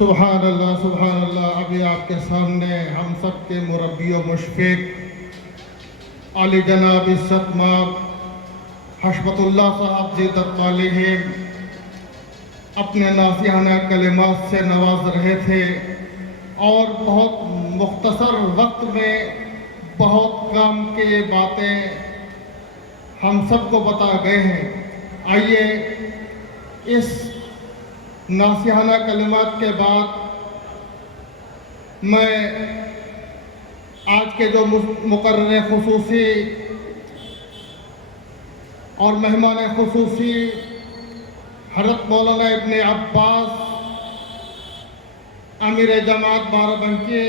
سبحان اللہ. ابھی آپ کے سامنے ہم سب کے مربی و مشفق علی جناب عزت مآب حشمت اللہ صاحب زیدت علیہم اپنے نازیانہ کلمات سے نواز رہے تھے اور بہت مختصر وقت میں بہت کام کے باتیں ہم سب کو بتا گئے ہیں. آئیے اس ناصحانہ کلمات کے بعد میں آج کے جو مقرر خصوصی اور مہمان خصوصی حضرت مولانا ابن عباس امیر جماعت بارابنکی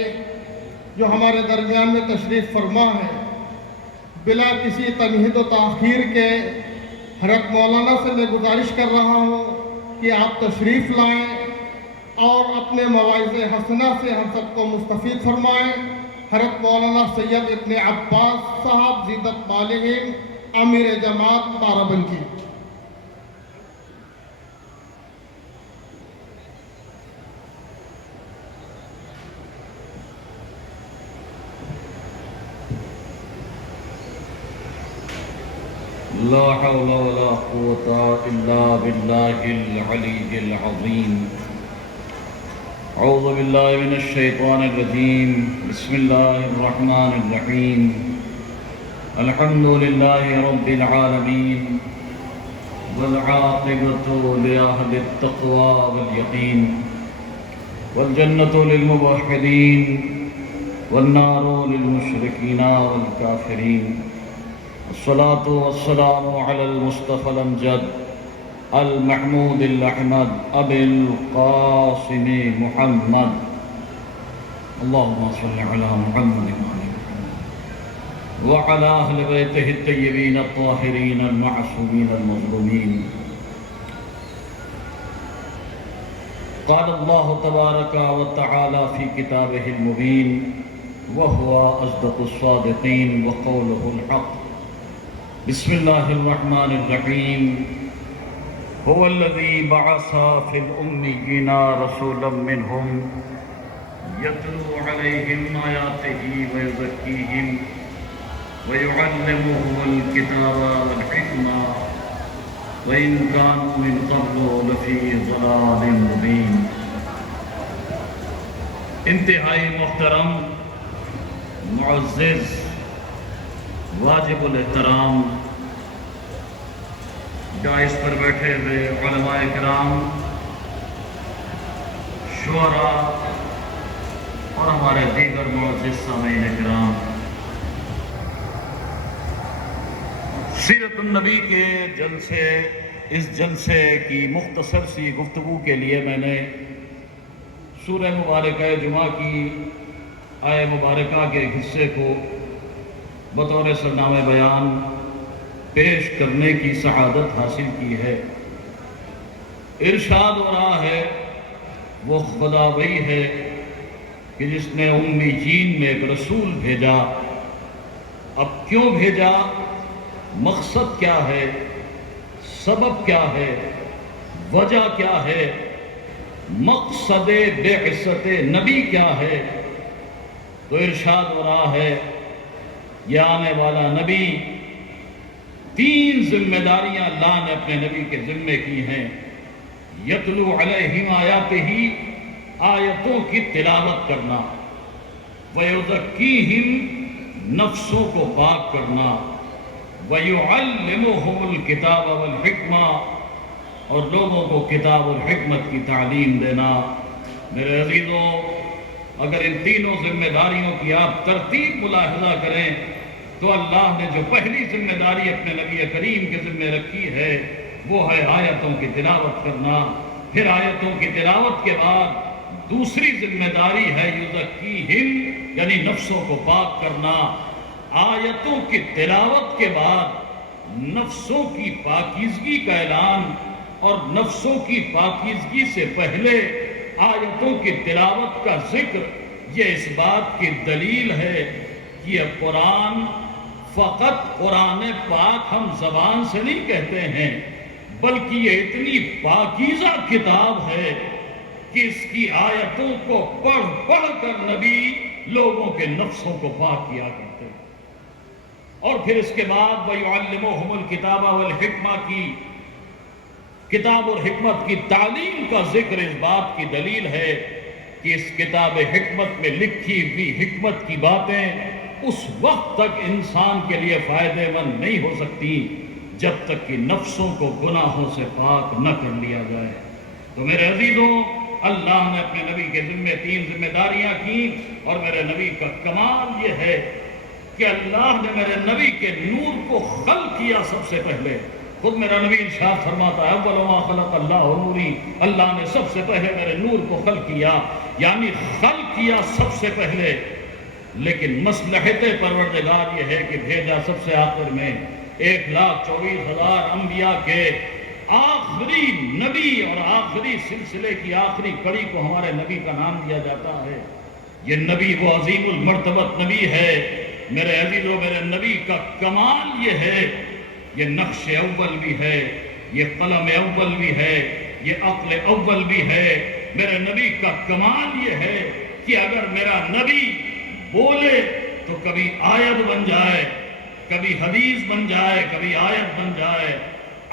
جو ہمارے درمیان میں تشریف فرما ہے، بلا کسی تمہید و تاخیر کے حضرت مولانا سے میں گزارش کر رہا ہوں کہ آپ تشریف لائیں اور اپنے مواعظ حسنہ سے ہم سب کو مستفید فرمائیں. حضرت مولانا سید ابن عباس صاحب زیدت علیہم امیر جماعت بارابنکی. لا حول ولا قوة إلا بالله العلي العظيم. أعوذ بالله من الشيطان الرجيم. بسم الله الرحمن الرحيم. الحمد لله رب العالمين والعاقبة لأهل التقوى واليقين والجنة للموحدين والنار للمشركين والكافرين. الصلاة والسلام على المصطفى الأمجد المحمود الأحمد أبي القاسم محمد. اللهم صل على محمد وعلى أهل بيته الطيبين الطاهرين المعصومين المظلومين. قال الله تبارك وتعالى في كتابه المبين وهو أصدق الصادقين وقوله الحق. بسم الله الرحمن الرحيم. هو الذي بعث في الأميين رسولا منهم يتلو عليهم آياته ويزكيهم ويعلمهم الكتاب والحكمة وإن كانوا من قبل لفي ضلال مبين. انتہائی محترم، معزز، واجب الاحترام ڈائس پر بیٹھے ہوئے علماء کرام، شعراء اور ہمارے دیگر معزز سامعین کرام، سیرت النبی کے جلسے، اس جلسے کی مختصر سی گفتگو کے لیے میں نے سورہ مبارکہ جمعہ کی آیہ مبارکہ کے حصے کو بطور سرنامہ بیان پیش کرنے کی سعادت حاصل کی ہے. ارشاد ہو رہا ہے وہ خدا وہی ہے کہ جس نے امیین میں ایک رسول بھیجا. اب کیوں بھیجا؟ مقصد کیا ہے؟ سبب کیا ہے؟ وجہ کیا ہے؟ مقصد بعثت نبی کیا ہے؟ تو ارشاد ہو رہا ہے یہ آنے والا نبی 3 ذمہ داریاں اللہ نے اپنے نبی کے ذمے کی ہیں. یتلو علیہم آیاتہ، آیتوں کی تلاوت کرنا، ویزکیہم، نفسوں کو پاک کرنا، ویعلمہم الکتاب والحکمہ، اور لوگوں کو کتاب اور حکمت کی تعلیم دینا. میرے عزیزوں، اگر ان تینوں ذمہ داریوں کی آپ ترتیب ملاحظہ کریں تو اللہ نے جو پہلی ذمہ داری اپنے نبی کریم کے ذمہ رکھی ہے وہ ہے آیتوں کی تلاوت کرنا. پھر آیتوں کی تلاوت کے بعد دوسری ذمہ داری ہے یزکیہم، یعنی نفسوں کو پاک کرنا. آیتوں کی تلاوت کے بعد نفسوں کی پاکیزگی کا اعلان، اور نفسوں کی پاکیزگی سے پہلے آیتوں کی تلاوت کا ذکر. یہ اس بات کی دلیل ہے کہ یہ قرآن فقط قرآن پاک ہم زبان سے نہیں کہتے ہیں، بلکہ یہ اتنی پاکیزہ کتاب ہے کہ اس کی آیتوں کو پڑھ پڑھ کر نبی لوگوں کے نفسوں کو پاک کیا کرتے، اور پھر اس کے بعد وَيُعَلِّمُهُمُ الْكِتَابَ وَالْحِكْمَةَ کی کتاب اور حکمت کی تعلیم کا ذکر اس بات کی دلیل ہے کہ اس کتاب حکمت میں لکھی ہوئی حکمت کی باتیں اس وقت تک انسان کے لیے فائدہ مند نہیں ہو سکتی جب تک کہ نفسوں کو گناہوں سے پاک نہ کر لیا جائے۔ تو میرے عزیزوں، اللہ نے اپنے نبی کے ذمہ 3 ذمہ داریاں کی، اور میرے نبی کا کمال یہ ہے کہ اللہ نے میرے نبی کے نور کو خلق کیا سب سے پہلے۔ خود میرا نبی ارشاد فرماتا ہے اول ما خلق اللہ نوری، اللہ نے سب سے پہلے میرے نور کو خلق کیا، یعنی خلق کیا سب سے پہلے، لیکن مصلحت پروردگار یہ ہے کہ بھیجا سب سے آخر میں 1,24,000 انبیاء کے آخری نبی اور آخری سلسلے کی آخری کڑی کو ہمارے نبی کا نام دیا جاتا ہے۔ یہ نبی وہ عظیم المرتبت نبی ہے۔ میرے عزیزوں، میرے نبی کا کمال یہ ہے، یہ نقش اول بھی ہے، یہ قلم اول بھی ہے، یہ عقل اول بھی ہے۔ میرے نبی کا کمال یہ ہے کہ اگر میرا نبی بولے تو کبھی آیت بن جائے، کبھی حدیث بن جائے، کبھی آیت بن جائے،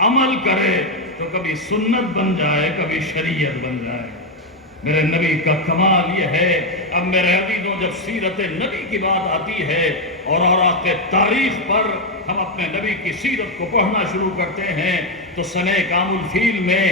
عمل کرے تو کبھی سنت بن جائے، کبھی شریعت بن جائے۔ میرے نبی کا کمال یہ ہے۔ اب میرے عزیزوں، جب سیرت نبی کی بات آتی ہے اور اوراق تاریخ پر ہم اپنے نبی کی سیرت کو پڑھنا شروع کرتے ہیں تو سنہ کام الفیل میں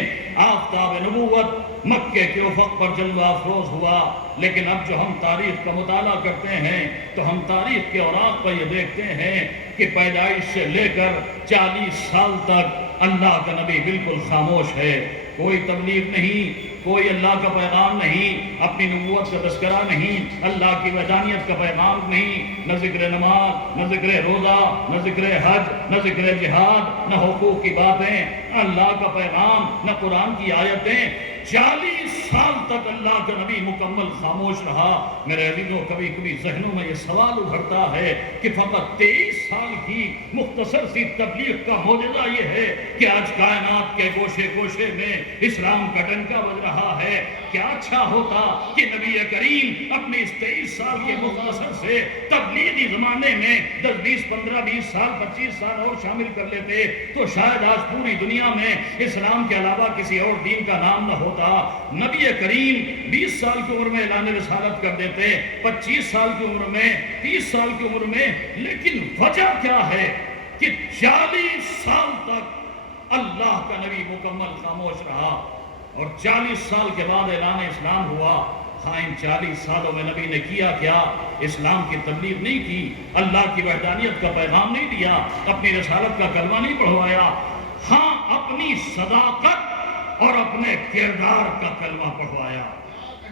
آفتاب نبوت مکے کے افق پر جلوہ افروز ہوا، لیکن اب جو ہم تاریخ کا مطالعہ کرتے ہیں تو ہم تاریخ کے اوراق پر یہ دیکھتے ہیں کہ پیدائش سے لے کر 40 سال تک اللہ کا نبی بالکل خاموش ہے۔ کوئی تبلیغ نہیں، کوئی اللہ کا پیغام نہیں، اپنی نبوت کا تذکرہ نہیں، اللہ کی وحدانیت کا پیغام نہیں، نہ ذکر نماز، نہ ذکر روزہ، نہ ذکر حج، نہ ذکر جہاد، نہ حقوق کی باتیں، نہ اللہ کا پیغام، نہ قرآن کی آیتیں۔ 40 سال تک اللہ کا نبی مکمل خاموش رہا۔ میرے عزیزوں، کبھی کبھی ذہنوں میں یہ سوال ابھرتا ہے کہ فقط 23 سال کی مختصر سی تبلیغ کا معجزہ یہ ہے کہ آج کائنات کے گوشے گوشے میں اسلام کا ڈنکا بج رہا ہے۔ کیا اچھا ہوتا کہ نبی کریم اپنے اس 23 سال کے مختصر سے تبلیغی زمانے میں 10 20 15 20 سال 25 سال اور شامل کر لیتے تو شاید آج پوری دنیا میں اسلام کے علاوہ کسی اور دین کا نام نہ ہوتا۔ نبی کریم 20 سال کی عمر میں اعلان رسالت کر دیتے، 25 سال کی عمر میں، 30 سال کی عمر میں، لیکن وجہ کیا ہے کہ 40 سال تک اللہ کا نبی مکمل خاموش رہا، اور 40 سال کے بعد اعلان اسلام ہوا۔ ہاں، ان 40 سالوں میں نبی نے کیا کیا؟ اسلام کی تبلیغ نہیں کی، اللہ کی وحدانیت کا پیغام نہیں دیا، اپنی رسالت کا کلمہ نہیں پڑھوایا۔ ہاں، اپنی صداقت اور اپنے کردار کا کلمہ پڑھوایا۔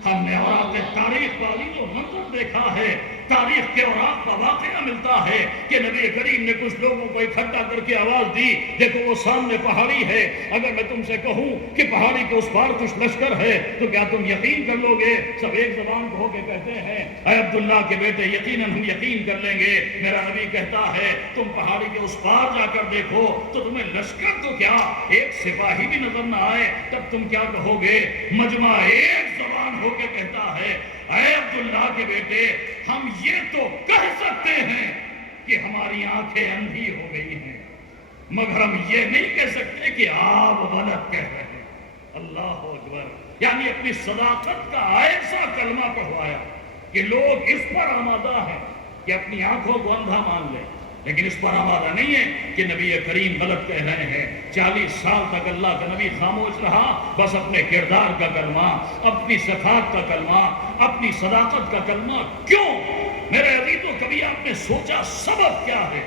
ہم نے اوراق تاریخ والی جو منظر دیکھا ہے، تاریخ کے اوراق کا واقعہ ملتا ہے کہ نبی کریم نے کچھ لوگوں کو اکٹھا کر کے آواز دی، دیکھو وہ سامنے پہاڑی ہے، اگر میں تم سے کہوں کہ پہاڑی کے اس پار کچھ لشکر ہے تو کیا تم یقین کر لو گے؟ سب ایک زبان کو ہو کے کہتے ہیں اے عبداللہ کے بیٹے، یقیناً ہم یقین کر لیں گے۔ میرا نبی کہتا ہے تم پہاڑی کے اس پار جا کر دیکھو تو تمہیں لشکر تو کیا ایک سپاہی بھی نظر نہ آئے، تب تم کیا کہو گے؟ مجمع ایک زبان ہو کے کہتا ہے اے عبداللہ کے بیٹے، ہم یہ تو کہہ سکتے ہیں کہ ہماری آنکھیں اندھی ہو گئی ہیں، مگر ہم یہ نہیں کہہ سکتے کہ آپ غلط کہہ رہے ہیں۔ اللہ اکبر! یعنی اپنی صداقت کا ایسا کلمہ پڑھوایا کہ لوگ اس پر آمادہ ہیں کہ اپنی آنکھوں کو اندھا مان لیں، لیکن اس پر آمادہ نہیں ہے کہ نبی کریم غلط کہہ رہے ہیں۔ 40 سال تک اللہ کا نبی خاموش رہا، بس اپنے کردار کا کلمہ، اپنی صفات کا کلمہ، اپنی صداقت کا کلمہ۔ کیوں؟ میرے عزیزوں، کبھی آپ نے سوچا سبب کیا ہے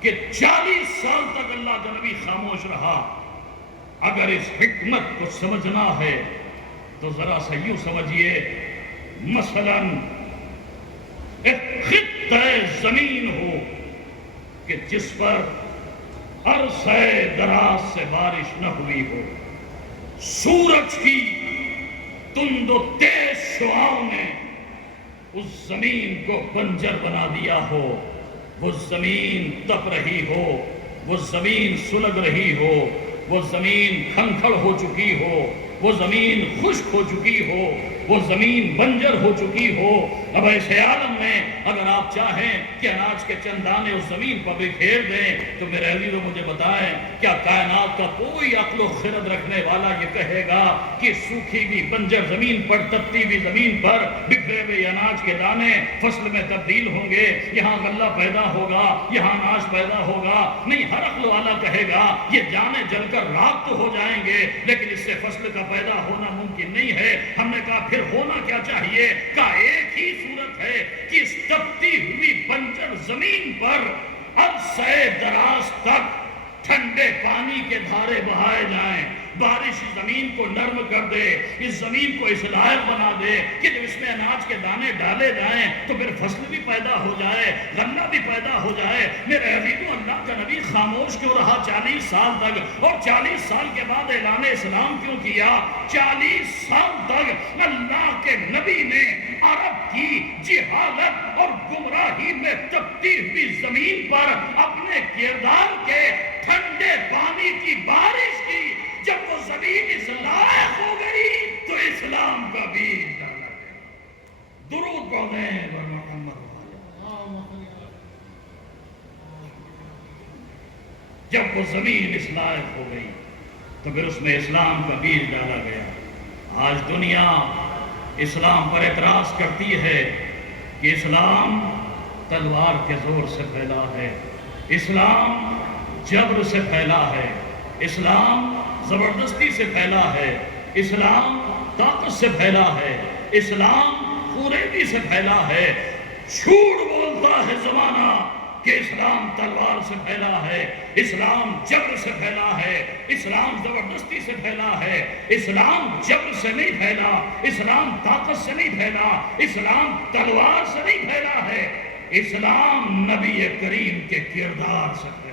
کہ 40 سال تک اللہ کا نبی خاموش رہا؟ اگر اس حکمت کو سمجھنا ہے تو ذرا سا یوں سمجھیے، مثلاً ایک خطہ زمین ہو کہ جس پر عرصہ دراز سے بارش نہ ہوئی ہو، سورج کی تند و تیز شعاؤں نے اس زمین کو بنجر بنا دیا ہو، وہ زمین تپ رہی ہو، وہ زمین سلگ رہی ہو، وہ زمین کھنکھڑ ہو چکی ہو، وہ زمین خشک ہو چکی ہو، وہ زمین بنجر ہو چکی ہو، اب ایسے عالم میں اگر آپ چاہیں کہ اناج کے چند دانے اس زمین پر بکھیر دیں تو میرے عزیزو مجھے بتائیں کیا کائنات کا کوئی عقل و خرد رکھنے والا یہ کہے گا کہ سوکھی بھی بنجر زمین پر، تپتی بھی زمین پر بکھرے ہوئے اناج کے دانے فصل میں تبدیل ہوں گے، یہاں غلہ پیدا ہوگا، یہاں اناج پیدا ہوگا؟ نہیں، ہر عقل والا کہے گا یہ جانیں جل کر راکھ تو ہو جائیں گے لیکن اس سے فصل کا پیدا ہونا ممکن نہیں ہے۔ ہم نے کہا پھر ہونا کیا چاہیے؟ کہا ایک ہی صورت ہے کہ اس تپتی ہوئی بنجر زمین پر عرصہ دراز تک ٹھنڈے پانی کے دھارے بہائے جائیں، بارش زمین کو نرم کر دے، اس زمین کو اس لائق بنا دے کہ جب اس میں اناج کے دانے ڈالے جائیں تو پھر فصل بھی پیدا ہو جائے، غلہ بھی پیدا ہو جائے۔ میرے عزیزو، اللہ کا نبی خاموش کیوں رہا 40 سال تک؟ اور 40 سال کے بعد اعلان اسلام کیوں کیا؟ 40 سال تک اللہ کے نبی نے عرب کی جہالت اور گمراہی میں تپتی ہوئی زمین پر اپنے کردار کے ٹھنڈے پانی کی بارش کی۔ جب وہ زمین اس لائق ہو گئی تو اسلام کا بیج ڈالا گیا۔ درود پڑھیں اور محمد۔ جب وہ زمین اس لائق ہو گئی تو پھر اس میں اسلام کا بیج ڈالا گیا۔ آج دنیا اسلام پر اعتراض کرتی ہے کہ اسلام تلوار کے زور سے پھیلا ہے، اسلام جبر سے پھیلا ہے، اسلام زبردستی سے پھیلا ہے، اسلام طاقت سے پھیلا ہے، اسلام خوریبی سے پھیلا ہے۔ جھوٹ بولتا ہے زمانہ کہ اسلام تلوار سے پھیلا ہے، اسلام جبر سے پھیلا ہے، اسلام زبردستی سے پھیلا ہے۔ اسلام جبر سے نہیں پھیلا، اسلام طاقت سے نہیں پھیلا، اسلام تلوار سے نہیں پھیلا ہے، اسلام نبی کریم کے کردار سے پھیلا۔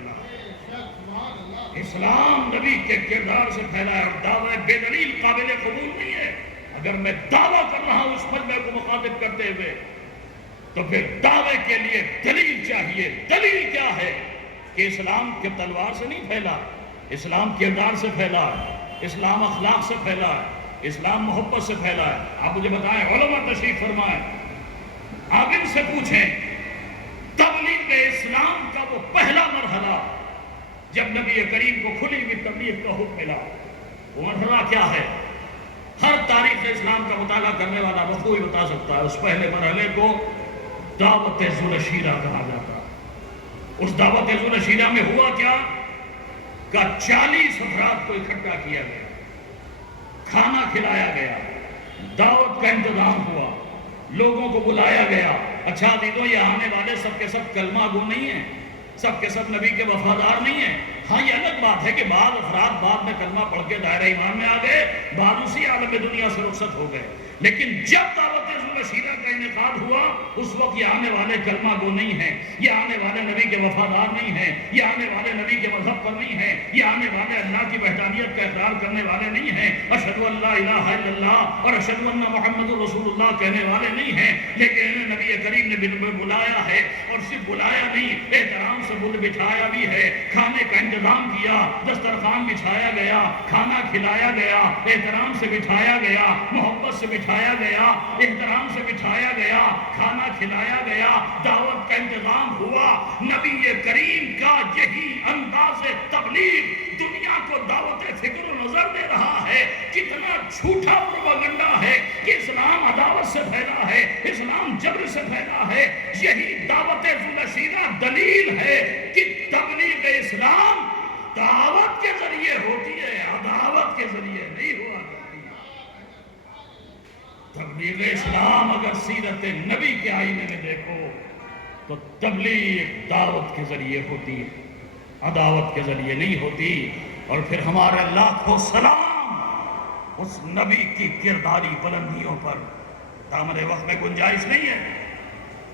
اسلام نبی کے کردار سے پھیلا ہے، اور دعوی بے دلیل قابل قبول نہیں ہے۔ اگر میں دعویٰ کر رہا ہوں اس مجمع کو مخاطب کرتے ہوئے تو پھر دعوے کے لیے دلیل چاہیے۔ دلیل کیا ہے؟ کہ اسلام کے تلوار سے نہیں پھیلا، اسلام کردار سے پھیلا ہے، اسلام اخلاق سے پھیلا ہے، اسلام محبت سے پھیلا ہے۔ آپ مجھے بتائیں، علماء تشریف فرمائیں، آپ ان سے پوچھیں تبلیغ اسلام کا وہ پہلا مرحلہ جب نبی کریم کو کھلی ہوئی تبلیغ کا حکم ملا، وہ مرحلہ کیا ہے؟ ہر تاریخ اسلام کا مطالعہ کرنے والا بخوبی بتا سکتا ہے۔ اس پہلے مرحلے کو دعوت ذوالشیرہ کہا جاتا ہے۔ اس دعوت ذوالشیرہ میں ہوا کیا کہ 40 افراد کو اکٹھا کیا گیا، کھانا کھلایا گیا، دعوت کا انتظام ہوا، لوگوں کو بلایا گیا۔ اچھا عزیزو، یہ آنے والے سب کے سب کلمہ گو نہیں ہیں، سب کے سب نبی کے وفادار نہیں ہیں۔ ہاں، یہ الگ بات ہے کہ بعض افراد بعد میں کلمہ پڑھ کے دائرہ ایمان میں آ گئے، بعض اسی عالم دنیا سے رخصت ہو گئے، لیکن جب دعوت ذوالشیرہ کا انعقاد ہوا اس وقت یہ آنے والے کلمہ گو نہیں ہیں، یہ آنے والے نبی کے وفادار نہیں ہیں، یہ آنے والے نبی کے مذہب پر نہیں ہیں، یہ آنے والے اللہ کی وحدانیت کا اقرار کرنے والے نہیں ہیں، اشہد ان لا الہ الا اللہ اور اشہد ان محمد رسول اللہ کہنے والے نہیں ہیں، لیکن انہیں نبی کریم نے بلایا ہے، اور صرف بلایا نہیں، احترام سے بٹھایا بھی ہے، کھانے کا انتظام کیا، دسترخوان بچھایا گیا، کھانا کھلایا گیا، احترام سے بٹھایا گیا، محبت سے بٹھایا گیا، احترام سے بٹھایا گیا، کھانا کھلایا گیا، دعوت کا انتظام ہوا۔ نبی کریم کا یہی انداز تبلیغ دنیا کو دعوت فکر و نظر دے رہا ہے۔ کتنا جھوٹا پروپیگنڈا ہے کہ اسلام عداوت سے پھیلا ہے، اسلام جبر سے پھیلا ہے۔ یہی دعوت ذوالشیرہ دلیل ہے کہ تبلیغ اسلام دعوت کے ذریعے ہوتی ہے، عداوت کے ذریعے نہیں ہوا کرتی۔ تبلیغ اسلام اگر سیرت نبی کے آئینے میں دیکھو تو تبلیغ دعوت کے ذریعے ہوتی ہے، عداوت کے ذریعے نہیں ہوتی۔ اور پھر ہمارے لاکھوں سلام اس نبی کی کرداری بلندیوں پر۔ دامن وقت میں گنجائش نہیں ہے،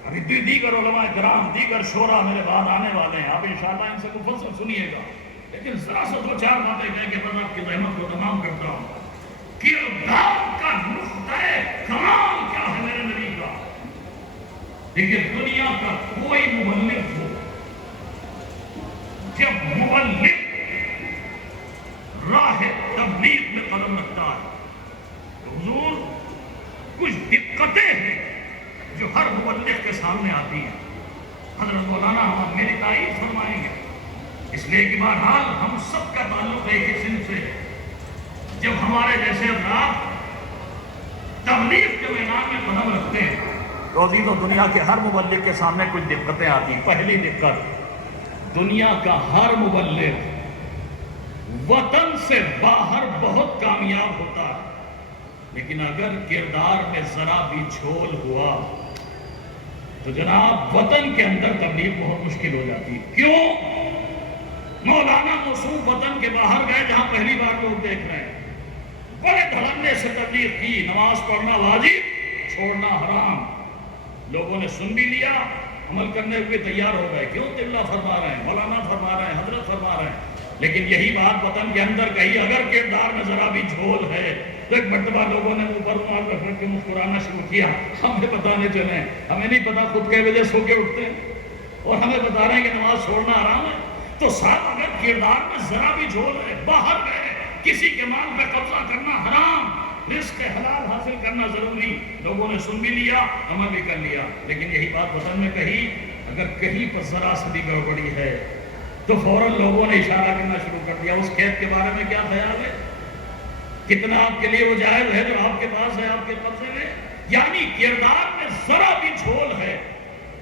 ابھی دیگر علماء کرام، دیگر شورا میرے بعد آنے والے ہیں، آپ انشاءاللہ ان سے مفصل سنیے گا، لیکن ذرا سے 2-4 باتیں کہہ کے بس آپ کی زحمت کو تمام کرتا ہوں۔ کردار کا نقطہ کمال کیا ہے میرے نبی کا؟ دیکھیے، دنیا کا کوئی مبلغ ہو، جب مبلغ راہ تبلیغ میں قدم رکھتا ہے سامنے آتی ہیں حضرت مولانا احمد میری تعریف فرمائیں گے، اس لیے کہ بہرحال ہم سب کا تعلق ایک ہی صنف سے ہے۔ جب ہمارے جیسے افراد تبلیغ کے میدان میں قدم رکھتے ہیں تو عزیزوں دنیا کے ہر مبلغ کے سامنے کچھ دقتیں آتی ہیں۔ پہلی دقت، دنیا کا ہر مبلغ وطن سے باہر بہت کامیاب ہوتا ہے، لیکن اگر کردار میں ذرا بھی جھول ہوا تو جناب وطن کے اندر تبلیغ بہت مشکل ہو جاتی ہے۔ کیوں؟ مولانا موصوف وطن کے باہر گئے جہاں پہلی بار لوگ دیکھ رہے ہیں، بڑے دھڑلے سے تبلیغ کی، نماز پڑھنا واجب، چھوڑنا حرام۔ لوگوں نے سن بھی لیا، عمل کرنے ہوئے تیار ہو گئے۔ کیوں؟ قبلہ فرما رہے ہیں، مولانا فرما رہے ہیں، حضرت فرما رہے ہیں۔ لیکن یہی بات وطن کے اندر کہی اگر کردار میں ذرا بھی جھول ہے تو ایک مرتبہ لوگوں نے اوپر رومال رکھ کے مسکرانا شروع کیا۔ ہمیں بتانے چلے، ہمیں نہیں پتا خود کئی بجے سو کے اٹھتے ہیں اور ہمیں بتا رہے ہیں کہ نماز چھوڑنا حرام ہے۔ تو صاحب اگر کردار میں ذرا بھی جھول ہے، باہر گئے، کسی کے مال پہ قبضہ کرنا حرام، رزق حلال حاصل کرنا ضروری، لوگوں نے سن بھی لیا، عمل بھی کر لیا۔ لیکن یہی بات وطن میں کہی اگر کہیں پر ذرا سی بھی گڑبڑی ہے تو فوراً لوگوں نے اشارہ کرنا شروع کر دیا، اس کھیت کے بارے میں کیا خیال ہے، کتنا آپ کے لیے وہ جائز ہے جو آپ کے پاس ہے، آپ کے قبضے میں۔ یعنی کردار میں ذرا بھی جھول ہے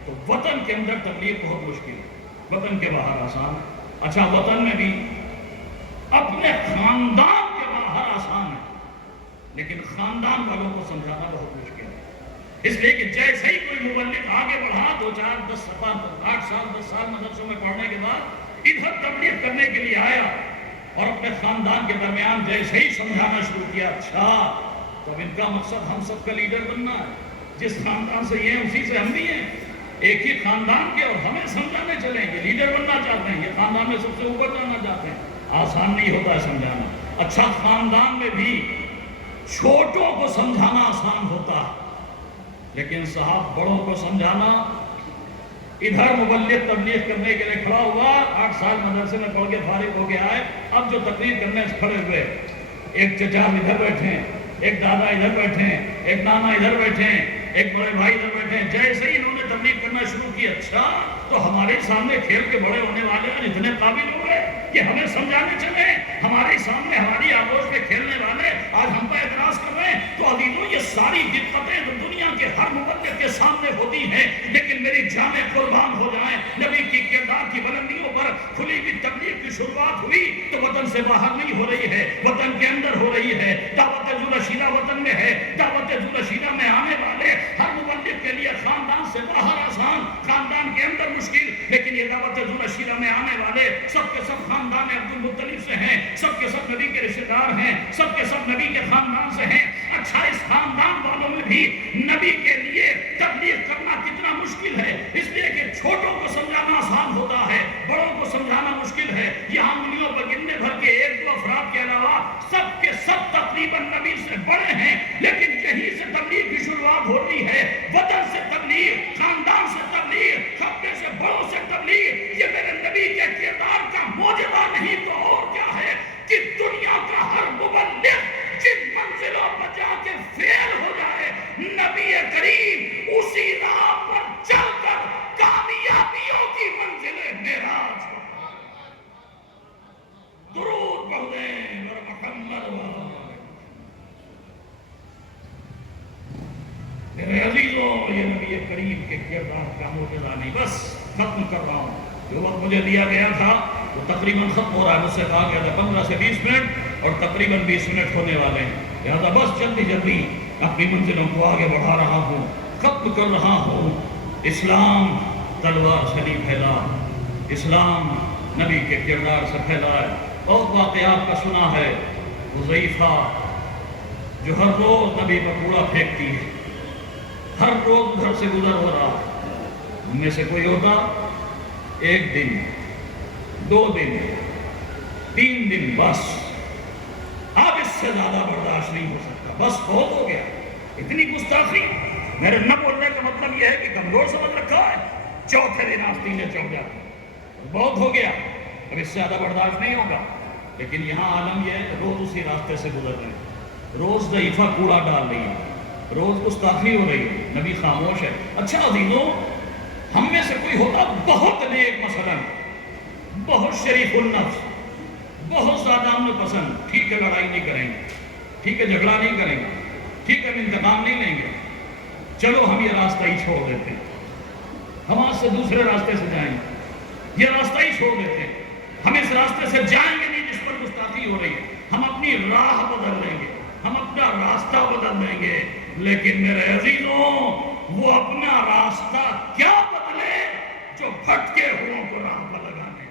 تو وطن کے اندر تبلیغ بہت مشکل ہے، وطن کے باہر آسان ہے۔ اچھا وطن میں بھی اپنے خاندان کے باہر آسان ہے، لیکن خاندان والوں کو سمجھانا بہت مشکل ہے۔ اس لیے کہ جیسے ہی کوئی مبلغ آگے بڑھا 2 4 10 8 سال 10 سال مدرسوں میں پڑھنے کے بعد ادھر تبلیغ کرنے کے لیے آیا اور اپنے خاندان کے درمیان جیسے ہی سمجھانا شروع کیا، اچھا تو اب ان کا مقصد ہم سب کا لیڈر بننا ہے، جس خاندان سے یہ ہیں اسی سے ہم بھی ہیں، ایک ہی خاندان کے، اور ہمیں سمجھانے چلیں گے، لیڈر بننا چاہتے ہیں، یہ خاندان میں سب سے اوپر جانا چاہتے ہیں۔ آسان نہیں ہوتا ہے سمجھانا۔ اچھا خاندان میں بھی چھوٹوں کو سمجھانا آسان ہوتا ہے، لیکن صاحب بڑوں کو سمجھانا، ادھر مبلغ تبلیغ کرنے کے لیے کھڑا ہوا، 8 سال مدرسے میں پڑھ کے فارغ ہو کے آئے، اب جو تقریر کرنے سے کھڑے ہوئے، ایک چچا ادھر بیٹھے ہیں، ایک دادا ادھر بیٹھے ہیں، ایک نانا ادھر بیٹھے ہیں، ایک بڑے بھائی ادھر بیٹھے ہیں، جیسے ہی انہوں نے تبلیغ کرنا شروع کی، اچھا تو ہمارے سامنے کھیل کے بڑے ہونے والے ہیں، اتنے قابل ہو گئے کہ ہمیں سمجھانے چلے، ہمارے سامنے ہماری آگوش میں کھیلنے والے آج ہم پر اعتراض کر رہے ہیں۔ تو عزیزوں یہ ساری دقتیں جو دنیا کے ہر مبلغ کے سامنے ہوتی ہیں، لیکن میری جانیں قربان ہو جائیں، نبی کی کردار کی بلندیوں پر کھلی ہوئی تبلیغ کی شروعات ہوئی تو وطن سے باہر نہیں ہو رہی ہے، وطن کے اندر ہو رہی ہے۔ دعوت ذو رشیدہ وطن میں ہے، دعوت ذو رشیدہ میں آنے والے ہر مبلغ کے لیے خاندان سے باہر آسان، خاندان کے اندر مشکل، لیکن یہ دعوت ذو رشیدہ میں آنے والے سب کے سب خاندان عبد المطلب سے ہیں، سب کے سب نبی کے رشتہ دار ہیں، سب کے سب نبی کے خاندان سے ہیں۔ اچھا اس خاندان والوں میں بھی نبی کے لیے تبلیغ کرنا کتنا مشکل ہے، اس لیے کہ چھوٹوں کو سمجھانا آسان ہوتا ہے، بڑوں کو سمجھانا مشکل ہے۔ یہاں انگلیوں پر گننے بھر کے 1-2 افراد کے علاوہ سب کے سب تقریباً نبی سے بڑے ہیں، لیکن کہیں سے تبلیغ کی شروعات ہوتی ہے، وطن سے تبلیغ، خاندان سے تبلیغ، اپنے سے بڑوں سے تبلیغ۔ یہ میرے نبی کے کردار کا معجزہ نہیں تو اور کیا ہے کہ دنیا کا ہر مبلغ جن منزلوں پر جا کے فیل ہو جائے، نبی کریم اسی راہ پر چل کر کامیابیوں کی منزلیں معراج ہوتا ہے۔ درود پڑھ دیں اور محمد میرے عزیزوں، یہ نبی کریم کے کردار کا معجزہ نہیں، بس ختم کر رہا ہوں۔ جو وقت مجھے دیا گیا تھا وہ تقریباً ختم ہو رہا ہے، مجھ سے کہا گیا تھا 15 سے 20 منٹ اور تقریباً 20 منٹ ہونے والے ہیں، لہٰذا بس جلدی جلدی اپنی منزلوں کو آگے بڑھا رہا ہوں، ختم کر رہا ہوں۔ اسلام تلوار سے نہیں پھیلا، اسلام نبی کے کردار سے پھیلا ہے۔ بہت واقعات کا سنا ہے، حذیفہ جو ہر روز نبی پر کوڑا پھینکتی ہے، ہر روز گھر سے گزر ہو رہا، ان میں سے کوئی ہوتا 1 دن 2 دن 3 دن، بس اب اس سے زیادہ برداشت نہیں ہو سکتا، بس بہت ہو گیا، اتنی گستاخی۔ میرے نہ بولنے کا مطلب یہ ہے کہ کمزور سمجھ رکھا ہے، چوتھے دن آستینیں چڑھ جاتی، بہت ہو گیا، اب اس سے زیادہ برداشت نہیں ہوگا۔ لیکن یہاں عالم یہ ہے روز اسی راستے سے گزر رہے ہیں، روز ضعیفہ کوڑا ڈال رہی ہے، روز گستاخی ہو رہی ہے، نبی خاموش ہے۔ اچھا عزیزوں، ہم میں سے کوئی ہوگا بہت نیک مثلا، بہت شریف النفس، بہت زیادہ امن پسند، ٹھیک ہے لڑائی نہیں کریں گے، ٹھیک ہے جھگڑا نہیں کریں گے، ٹھیک ہے انتقام نہیں لیں گے، چلو ہم یہ راستہ ہی چھوڑ دیتے ہیں، ہم آج سے دوسرے راستے سے جائیں گے، یہ راستہ ہی چھوڑ دیتے ہیں، ہم اس راستے سے جائیں گے نہیں جس پر گستاخی ہو رہی ہے، ہم اپنی راہ بدل لیں گے، ہم اپنا راستہ بدل دیں گے۔ لیکن میرے عزیزوں، وہ اپنا راستہ کیا بدلے جو بھٹکے ہوں کو راہ پر لگانے،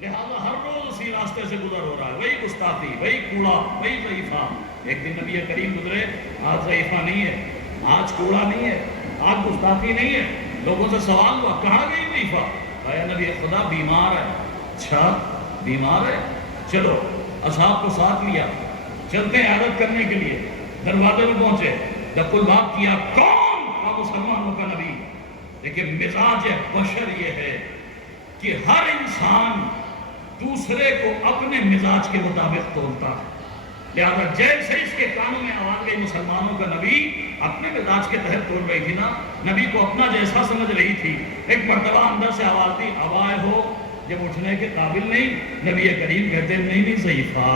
لہذا ہر روز اسی راستے سے گزر ہو رہا ہے، وہی گستاخی، وہی کوڑا، وہی ضعیفہ۔ ایک دن نبی کریم گزرے، آج ضعیفہ نہیں ہے، آج کوڑا نہیں ہے، آج گستاخی نہیں ہے، لوگوں سے سوال ہوا کہاں گئی ضعیفہ؟ آیا نبی خدا بیمار ہے۔ اچھا بیمار ہے، چلو اصحاب کو ساتھ لیا، چلتے ہیں عیادت کرنے کے لیے، دروازے میں پہنچے، دق الباب کیا، کون؟ مسلمانوں کا نبی۔ لیکن مزاج بشر یہ ہے کہ ہر انسان دوسرے کو اپنے مزاج کے مطابق تولتا ہے، لہذا جیسے اس کے کانوں میں آواز گئی مسلمانوں کا نبی، اپنے مزاج کے تحت تول رہی تھی نا، نبی کو اپنا جیسا سمجھ رہی تھی۔ ایک مرتبہ اندر سے آواز دی، اب آئے ہو جب اٹھنے کے قابل نہیں؟ نبی کریم کہتے ہیں نہیں ضعیفہ،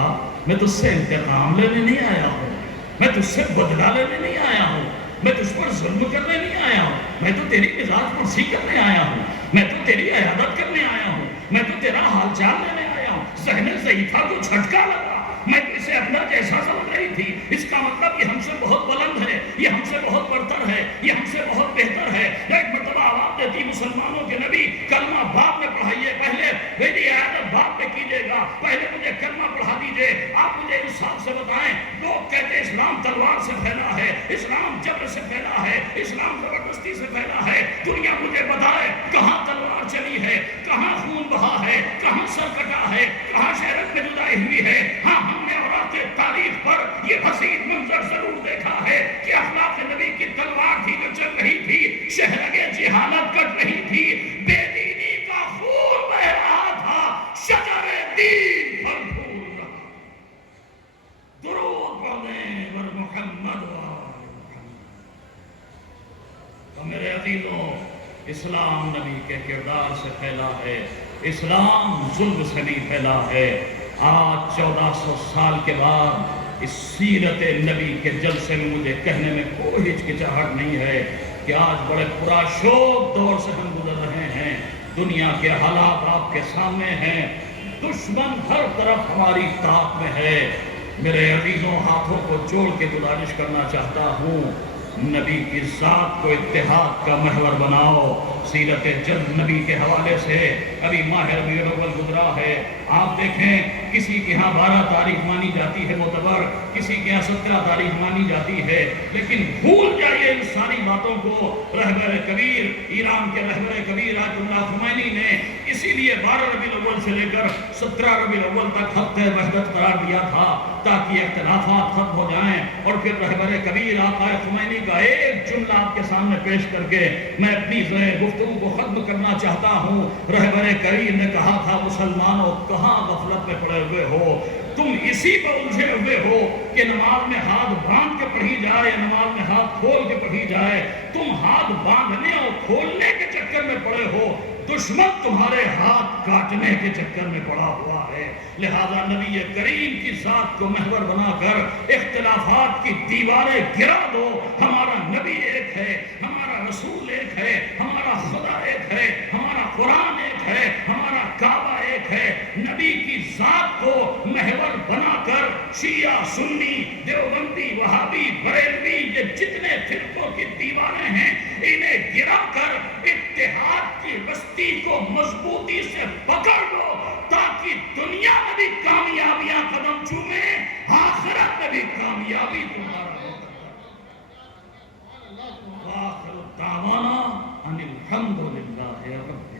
میں تجھ سے انتقام لینے نہیں آیا ہوں، میں تجھ سے بدلہ لینے نہیں آیا ہوں، میں تجھ پر ظلم کرنے نہیں آیا ہوں، میں تو تیری مزاج پرسی کرنے آیا ہوں، میں تو تیری عیادت کرنے آیا ہوں، میں تو تیرا حال چال لینے آیا ہوں۔ ذہن ضعیفہ کو جھٹکا لگا، میں اسے اپنا جیسا سمجھ رہی تھی، اس کا مطلب یہ ہم سے بہت بلند ہے، یہ ہم سے بہت برتر ہے، یہ ہم سے بہت بہتر ہے۔ ایک مرتبہ آواز دیتی مسلمانوں کے نبی، کلمہ بعد میں پڑھائیے، پہلے میری عیادت بعد میں کیجیے گا، پہلے مجھے کلمہ پڑھا دیجیے۔ آپ مجھے انصاف سے بتائیں، لوگ کہتے ہیں اسلام تلوار سے پھیلا ہے، اسلام جبر سے پھیلا ہے، اسلام زبردستی سے پھیلا ہے، دنیا مجھے بتائے کہاں تلوار چلی ہے، کہاں خون بہا ہے، کہاں سر کٹا ہے، کہاں شہرت میں جدائی ہوئی ہے۔ ہاں ہم نے اوراق تاریخ پر یہ حسین منظر ضرور دیکھا ہے کہ اخلاق نبی کی تلوار تھی جو چل رہی تھی، شہرگے جہالت کٹ رہی تھی، بے دینی کا خون بہ رہا تھا، شجر دین پھل پھول رہا۔ درود پڑھیں بر محمد و آل محمد۔ تو میرے عزیزوں، اسلام نبی کے کردار سے پھیلا ہے، اسلام ظلم سے نہیں پھیلا ہے۔ آج 1400 سال کے بعد اس سیرت نبی کے جلسے میں مجھے کہنے میں کوئی ہچکچاہٹ نہیں ہے کہ آج بڑے پراشوب دور سے ہم گزر رہے ہیں، دنیا کے حالات آپ کے سامنے ہیں، دشمن ہر طرف ہماری طاق میں ہے۔ میرے عزیزوں، ہاتھوں کو جوڑ کے گزارش کرنا چاہتا ہوں، نبی کی ذات کو اتحاد کا محور بناؤ۔ سیرت جد نبی کے حوالے سے ابھی ماہ ربیع الاول گزرا ہے، آپ دیکھیں کسی کے ہاں 12 تاریخ مانی جاتی ہے معتبر، کسی کے ہاں 17 تاریخ مانی جاتی ہے، لیکن بھول جائیے ان ساری باتوں کو۔ رہبر کبیر، ایران کے رہبر کبیر آیت اللہ خمینی نے اسی لیے 12 ربیع الاول سے لے کر 17 ربیع الاول تک ہفتہ وحدت قرار دیا تھا تاکہ اختلافات ختم ہو جائیں۔ اور پھر رہبر کبیر آقا خمینی کا ایک جملہ آپ کے سامنے پیش کر کے میں اپنی گفتگو کو ختم کرنا چاہتا ہوں۔ رہبر کبیر نے کہا تھا، مسلمانوں کہاں غفلت میں پڑے ہوئے ہو، تم اسی پر الجھے ہوئے ہو کہ نماز میں ہاتھ باندھ کے پڑھی جائے یا نماز میں ہاتھ کھول کے پڑھی جائے، تم ہاتھ باندھنے اور کھولنے کے چکر میں پڑے ہو، دشمن تمہارے ہاتھ کاٹنے کے چکر میں پڑا ہوا ہے۔ لہذا نبی کریم کی ذات کو محور بنا کر اختلافات کی دیواریں گرا دو۔ ہمارا نبی ایک ہے، ہمارا رسول ایک ہے، ہمارا خدا ایک ہے، ہمارا قرآن ایک ہے، ہمارا کعبہ ایک ہے۔ نبی کی ذات کو محور بنا کر شیعہ، سنی، دیوبندی، وہابی، بریلوی، یہ جتنے فرقوں کی دیواریں ہیں، انہیں گرا کر اتحاد کی رستی کو مضبوطی سے پکڑ لو تاکہ دنیا میں بھی کامیابیاں قدم چومے، آخرت میں بھی کامیابی تمہارا ہو۔ وآخر دعوانا ان الحمد للہ رب